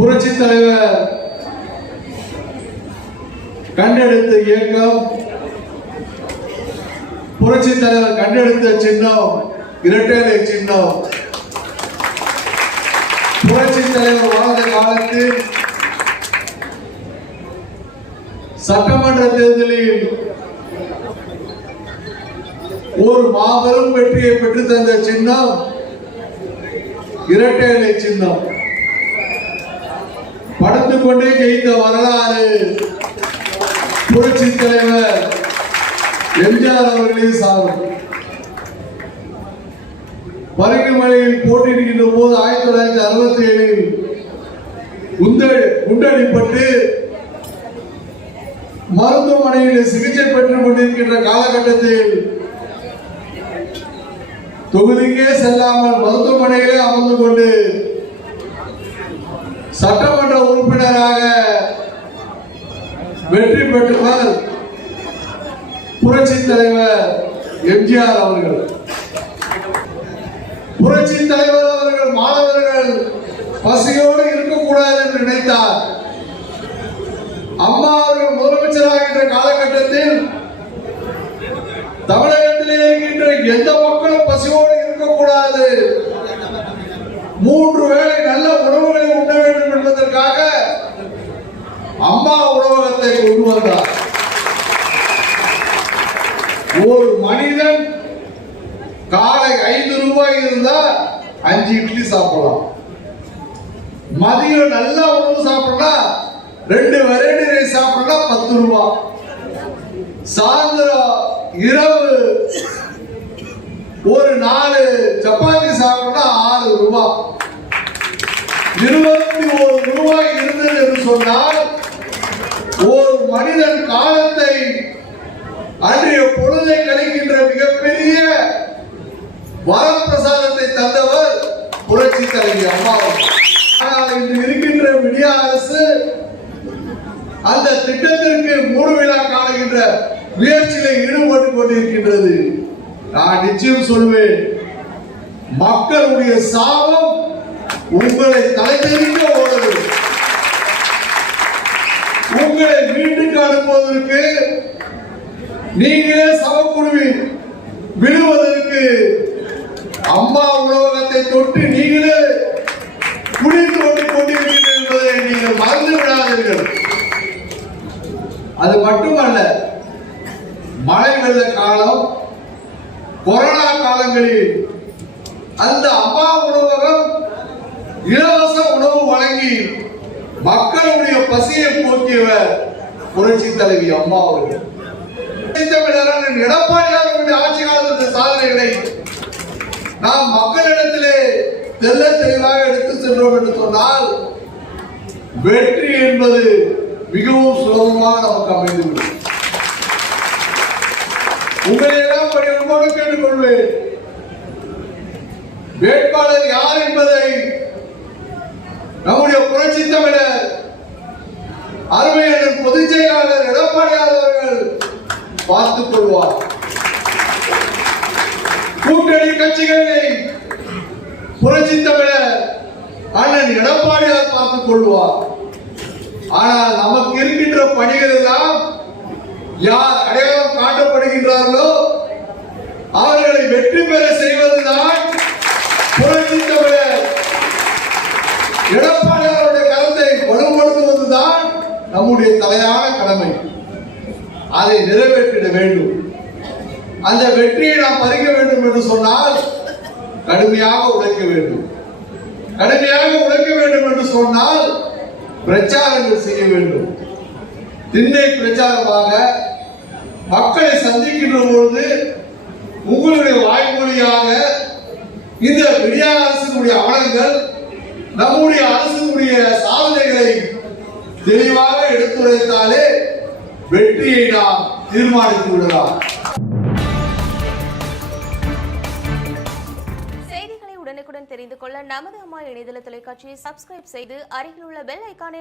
புரட்சி தலைவர் கண்டெடுத்த இயக்கம், புரட்சி தலைவர் கண்டெடுத்த சின்னம் இரட்டை இலை சின்னம். புரட்சி தலைவர் வாழ்ந்த காலத்தில் சட்டமன்ற தேர்தலில் ஒரு மாபெரும் வெற்றியை பெற்று தந்த சின்னம் இரட்டை இலை சின்னம். படுத்துக் கொண்டே ஜெயித்த வரலாறு புரட்சி தலைவர் எம்ஜிஆர் அவர்களே சாரும். பருகிமலையில் போட்டியிடுகின்ற போது 1967 குண்டடிப்பட்டு மருத்துவமனையில் சிகிச்சை பெற்றுக் கொண்டிருக்கின்ற காலகட்டத்தில் தொகுதிக்கே செல்லாமல் மருத்துவமனையிலே அமர்ந்து கொண்டு சட்டமன்ற உறுப்பினராக வெற்றி பெற்றவர் புரட்சி தலைவர் எம்ஜிஆர் அவர்கள். புரட்சி தலைவர் அவர்கள் மாணவர்கள் பசியோடு இருக்கக்கூடாது என்று நினைத்தார். அம்மா அவர்கள் முதலமைச்சராகின்ற காலகட்டத்தில் தமிழகத்திலே இருக்கின்ற எந்த மக்களும் பசியோடு இருக்கக்கூடாது, 3 வேளை நல்ல உணவுகளை உண்ண வேண்டும் என்பதற்காக அம்மா உணவகத்தை கொண்டு வந்தார். ஒரு மனிதன் காலை 5 ரூபாய் இருந்தால் 5 இட்லி சாப்பிடலாம். மதியம் நல்ல உணவு சாப்பிடா 2 வெரைட்டி ரைஸ் சாப்பிடா 10 ரூபாய். சாயந்தரம் இரவு ஒரு 4 சப்பாத்தி சாப்பிட்டா 6 ரூபாய். 21 ரூபாய் இருந்தது என்று சொன்னால் ஒரு மனிதன் காலத்தை அன்றைய பொழுதை கழிக்கின்ற மிகப்பெரிய வரப்பிரசாதத்தை தந்தவர் புரட்சி தலைவி அம்மா. ஆனால் இன்று இருக்கின்ற விடியா அரசு அந்த திட்டத்திற்கு 3 விழா காணுகின்ற முயற்சியில் ஈடுபட்டுக் கொண்டிருக்கின்றது. நான் நிச்சயம் சொல்வேன், மக்களுடைய சாபம் உங்களை தலைதெறிக்க ஓடுது. உங்களை வீட்டுக்கு அனுப்புவதற்கு நீங்களே சவக்குழுவி விழுவதற்கு அம்மா உணவகத்தை தொட்டு நீங்களே குளித்து கொண்டு கொண்டிருக்கிறீர்கள் என்பதை நீங்கள் மறந்து விடாதீர்கள். அது மட்டுமல்ல, மழை வெள்ள காலம், கொரோனா காலங்களில் அந்த அம்மா உணவகம் இலவச உணவு வழங்கி மக்களுடைய பசியை போக்கியவர் புரட்சி தலைவி அம்மா அவர்கள். எடப்பாடியாருடைய ஆட்சி காலத்தில் சாதனைகளை நாம் மக்களிடத்திலே தெல்ல தெளிவாக எடுத்து சென்றோம் என்று சொன்னால் வெற்றி என்பது மிகவும் சுலபமாக நமக்கு அமைந்துவிடும். உங்களையெல்லாம் பணியோடு கேட்டுக்கொள்வேன், வேட்பாளர் யார் என்பதை நம்முடைய புரட்சி தமிழர் அருமையான பொதுச் செயலாளர் எடப்பாடியார் அவர்கள் பார்த்துக் கொள்வார். கூட்டணி கட்சிகளை புரட்சி தமிழர் அண்ணன் எடப்பாடியார் பார்த்துக் கொள்வார். ஆனால் நமக்கு இருக்கின்ற பணிகள் எல்லாம் யார் அடையாளம் காட்டப்படுகின்றார்களோ அவர்களை வெற்றி பெற செய்வதுதான் புரட்சி தமிழர் எடப்பாடியாருடைய கருத்தை வலுப்படுத்துவதுதான் நம்முடைய தலையான கடமை. அதை நிறைவேற்றிட வேண்டும். அந்த வெற்றியை நாம் பறிக்க வேண்டும் என்று சொன்னால் கடுமையாக உழைக்க வேண்டும். கடுமையாக உழைக்க வேண்டும் என்று சொன்னால் பிரச்சாரங்கள் செய்ய வேண்டும். திண்ணை பிரச்சாரமாக மக்களை சந்திக்கின்ற பொழுது உங்களுடைய வாய்மொழியாக இந்த விடியா அரசினுடைய அவலங்கள், நம்முடைய அரசினுடைய சாதனைகளை தெளிவாக எடுத்துரைத்தாலே வெற்றியை நாம் தீர்மானித்து விடலாம். செய்திகளை உடனுக்குடன் தெரிந்து கொள்ள நமது அம்மா இணையதள தொலைக்காட்சியை சப்ஸ்கிரைப் செய்து அருகில் உள்ள பெல் ஐகானை